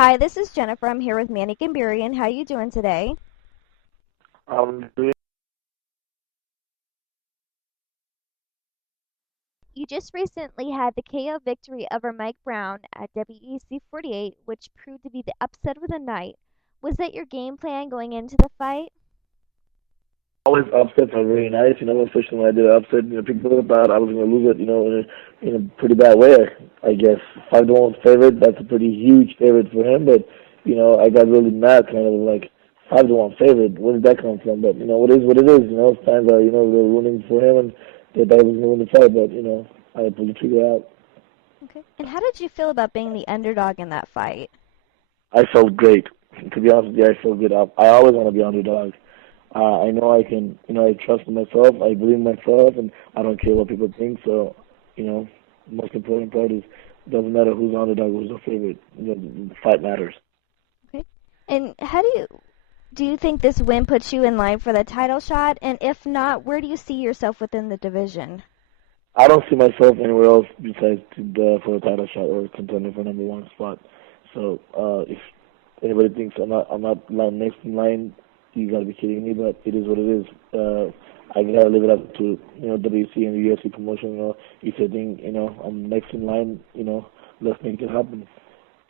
Hi, this is Jennifer. I'm here with Manny Gamburyan. How you doing today? Doing You just recently had the KO victory over Mike Brown at WEC 48, which proved to be the upset of the night. Was that your game plan going into the fight? always upsets are really nice, especially when I did an upset. People thought I was going to lose it, in a pretty bad way, I guess. 5-1 favorite, that's a pretty huge favorite for him, but, I got really mad, kind of like, 5-1 favorite, where did that come from? But, it is what it is, fans are, they're rooting for him, and they thought he was going to win the fight, but, I pulled the trigger out. Okay. And how did you feel about being the underdog in that fight? I felt great. To be honest with you, I felt good. I always want to be underdog. I know I can, I trust in myself, I believe in myself, and I don't care what people think. So, the most important part is it doesn't matter who's the underdog, who's the favorite. The fight matters. Okay. And how do you think this win puts you in line for the title shot? And if not, where do you see yourself within the division? I don't see myself anywhere else besides for a title shot or contending for number one spot. So, if anybody thinks I'm not next in line, you gotta be kidding me. But it is what it is. I gotta leave it up to WC and the UFC promotion. If they think I'm next in line, let's make it happen.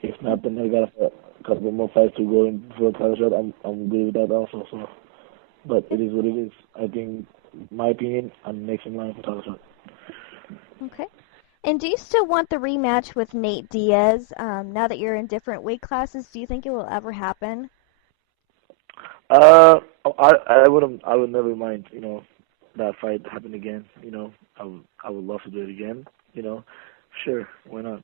If not, then I got a couple more fights to go in for a title shot. I'm good with that also. So, but it is what it is. I think, my opinion, I'm next in line for title shot. Okay. And do you still want the rematch with Nate Diaz? Now that you're in different weight classes, do you think it will ever happen? Uh, I would never mind, that fight happen again. I would love to do it again. You know, sure, why not?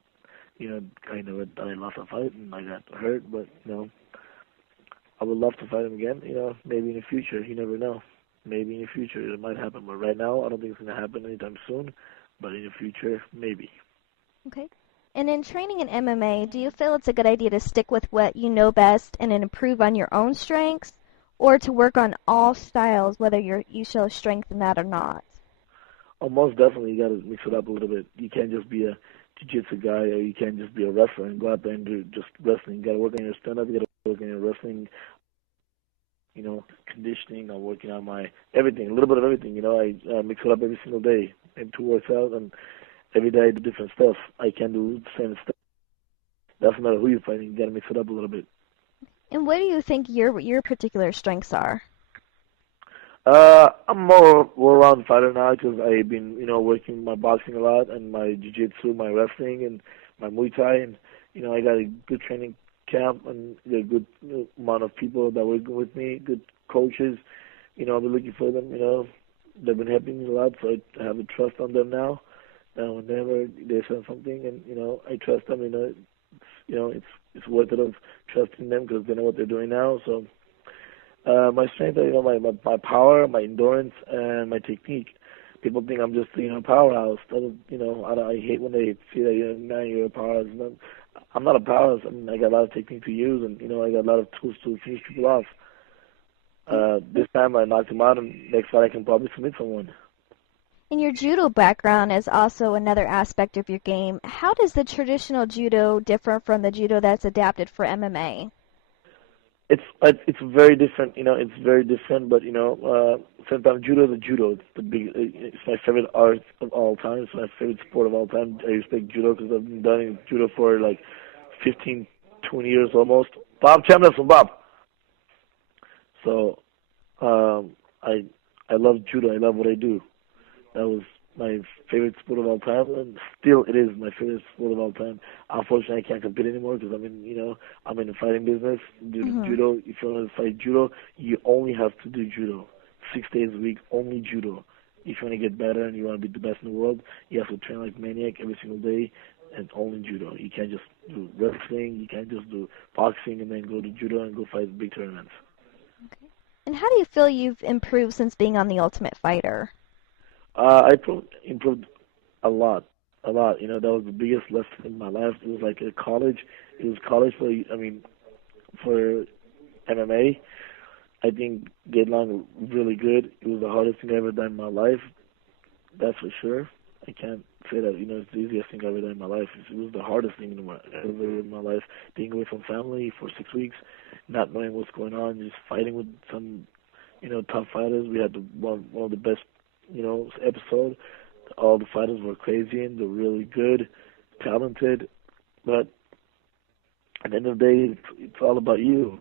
I know that I lost a fight and I got hurt, but I would love to fight him again. Maybe in the future. You never know. Maybe in the future it might happen, but right now I don't think it's gonna happen anytime soon. But in the future, maybe. Okay. And in training in MMA, do you feel it's a good idea to stick with what you know best and then improve on your own strengths, or to work on all styles, whether you show strength in that or not? Oh, most definitely, you got to mix it up a little bit. You can't just be a jiu-jitsu guy, or you can't just be a wrestler and go out there and do just wrestling. You got to work on your stand-up. You got to work on your wrestling, conditioning. I'm working on my everything, a little bit of everything. I mix it up every single day and two works out, and every day I do different stuff. I can't do the same stuff. Doesn't matter who you're fighting. You got to mix it up a little bit. And what do you think your particular strengths are? I'm more all-around fighter now because I've been, working my boxing a lot and my jiu-jitsu, my wrestling, and my Muay Thai, and I got a good training camp and a good amount of people that work with me, good coaches. I've been looking for them. They've been helping me a lot, so I have a trust on them now. Whenever they say something, and I trust them. It's worth it of trusting them because they know what they're doing now. So. My strength, my power, my endurance, and my technique. People think I'm just, a powerhouse. I hate when they say that you're a powerhouse. I'm not a powerhouse. I mean, I got a lot of technique to use, and I got a lot of tools to finish people off. This time I knocked him out, and next fight I can probably submit someone. And your judo background is also another aspect of your game. How does the traditional judo differ from the judo that's adapted for MMA? It's very different. It's very different. But sometimes judo is a judo. It's my favorite art of all time. It's my favorite sport of all time. I respect judo because I've been doing judo for like 15, 20 years almost. Bob Chambliss from Bob. So I love judo. I love what I do. That was my favorite sport of all time, and still it is my favorite sport of all time. Unfortunately, I can't compete anymore because I'm in the fighting business. Due to Hmm. judo, if you want to fight judo, you only have to do judo, 6 days a week, only judo. If you want to get better and you want to be the best in the world, you have to train like maniac every single day and only judo. You can't just do wrestling. You can't just do boxing and then go to judo and go fight big tournaments. And how do you feel you've improved since being on The Ultimate Fighter? Improved a lot, a lot. That was the biggest lesson in my life. It was like a college. It was college for, for MMA. I think get along really good. It was the hardest thing I ever done in my life. That's for sure. I can't say that, it's the easiest thing I've ever done in my life. It was the hardest thing ever in my life, being away from family for 6 weeks, not knowing what's going on, just fighting with some, tough fighters. We had one of the best, episode. All the fighters were crazy and they're really good, talented, but at the end of the day, it's all about you.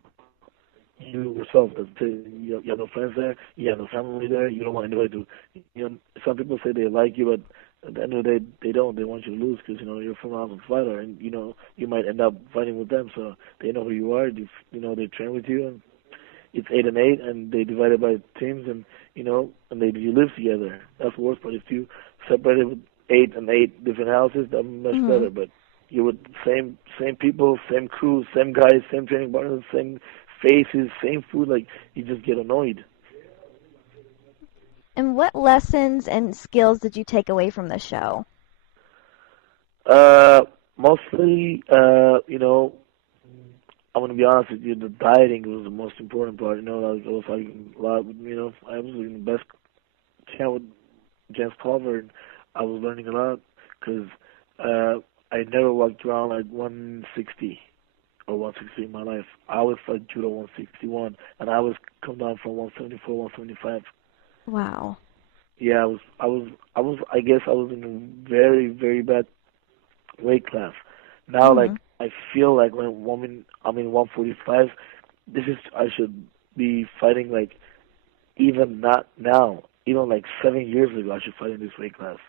You yourself. That's it. You have no friends there. You have no family there. You don't want anybody to. Some people say they like you, but at the end of the day, they don't. They want you to lose because you're from out of fighter, and you might end up fighting with them. So they know who you are. They train with you, and it's 8-8, and they divide it by teams, and you live together. That's the worst part. If you separated with 8 different houses, that's much better. But you would same people, same crew, same guys, same training partners, same faces, same food. Like you just get annoyed. And what lessons and skills did you take away from the show? Mostly, I'm gonna be honest with you. The dieting was the most important part. Like I was fighting a lot. I was in the best camp with Jenn and I was learning a lot because I never walked around like 160 or 160 in my life. I always fight judo 161, and I was come down from 174, 175. Wow. Yeah, I guess I was in a very, very bad weight class. Now, like, I feel like when I'm in 145, I should be fighting like, even not now, even like 7 years ago, I should fight in this weight class.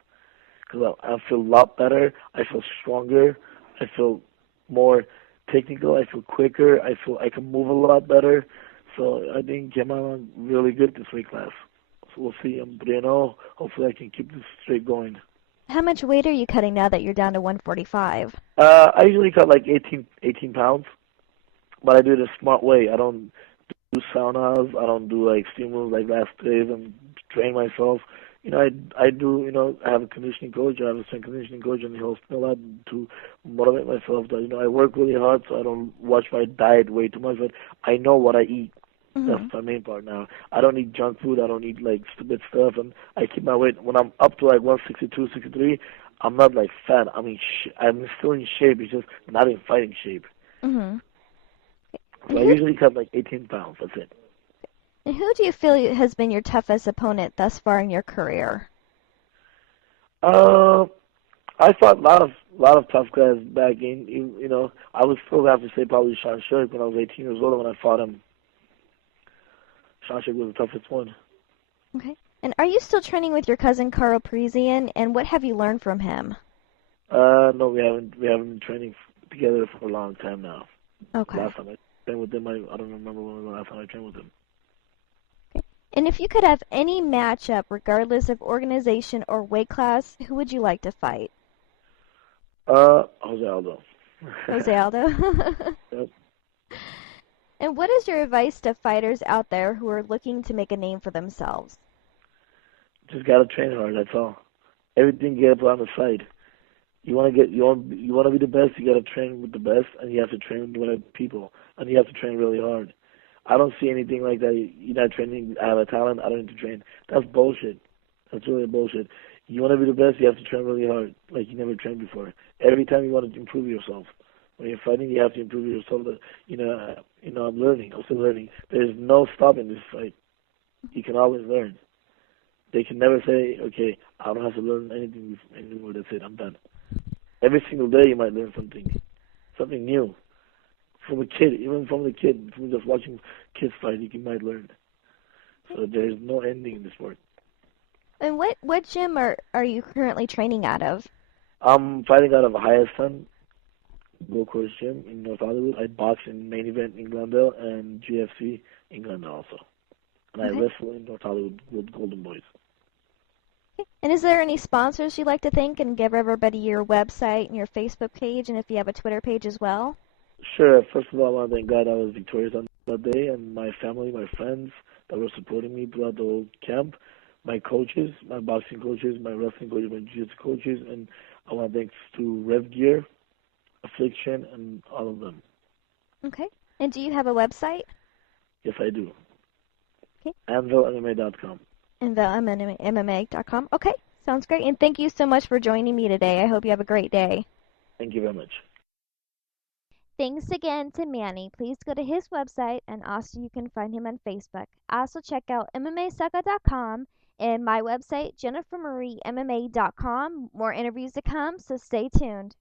Because I feel a lot better, I feel stronger, I feel more technical, I feel quicker, I feel I can move a lot better. So I think came out really good this weight class. So we'll see. I'm 3-0. Hopefully I can keep this streak going. How much weight are you cutting now that you're down to 145? I usually cut like 18 pounds, but I do it a smart way. I don't do saunas. I don't do like steam rooms like last days and train myself. I do, I have a conditioning coach. I have a strength conditioning coach, and he helps me a lot to motivate myself. That I work really hard, so I don't watch my diet way too much. But I know what I eat. That's my main part now. I don't eat junk food. I don't eat like stupid stuff, and I keep my weight. When I'm up to like 162, 63, I'm not like fat. I mean, I'm still in shape. It's just not in fighting shape. And So I usually cut like 18 pounds. That's it. And who do you feel has been your toughest opponent thus far in your career? I fought a lot of tough guys back in. I would still have to say probably Sean Shirk when I was 18 years old when I fought him. Sean Shirk was the toughest one. Okay. And are you still training with your cousin Carl Parisian? And what have you learned from him? No, we haven't. We haven't been training together for a long time now. Okay. Last time I trained with him, I don't remember when was the last time I trained with him. Okay. And if you could have any matchup, regardless of organization or weight class, who would you like to fight? Jose Aldo. Jose Aldo. Yep. And what is your advice to fighters out there who are looking to make a name for themselves? Just gotta train hard. That's all. Everything you put on the side. You want to be the best. You gotta train with the best, and you have to train with the right people, and you have to train really hard. I don't see anything like that. You're not training. I have a talent. I don't need to train. That's bullshit. That's really bullshit. You want to be the best. You have to train really hard, like you never trained before. Every time you want to improve yourself. When you're fighting, you have to improve yourself. I'm learning. I'm still learning. There's no stopping this fight. You can always learn. They can never say, okay, I don't have to learn anything anymore. That's it. I'm done. Every single day you might learn something new. From a kid, even from just watching kids fight, you might learn. So there's no ending in the sport. And what gym are you currently training out of? I'm fighting out of Hyaston Gold Course Gym in North Hollywood. I box in Main Event in Glendale and GFC in Glendale also. And I wrestle in North Hollywood with Golden Boys. Okay. And is there any sponsors you'd like to thank and give everybody your website and your Facebook page, and if you have a Twitter page as well? Sure. First of all, I want to thank God I was victorious on that day, and my family, my friends that were supporting me throughout the whole camp, my coaches, my boxing coaches, my wrestling coaches, my jiu-jitsu coaches, and I want to thank to Rev Gear, Affliction, and all of them. Okay. And do you have a website? Yes, I do. Okay. AnvilMMA.com. AnvilMMA.com. Okay. Sounds great. And thank you so much for joining me today. I hope you have a great day. Thank you very much. Thanks again to Manny. Please go to his website and also you can find him on Facebook. Also check out MMAsucka.com and my website, JenniferMarieMMA.com. More interviews to come, so stay tuned.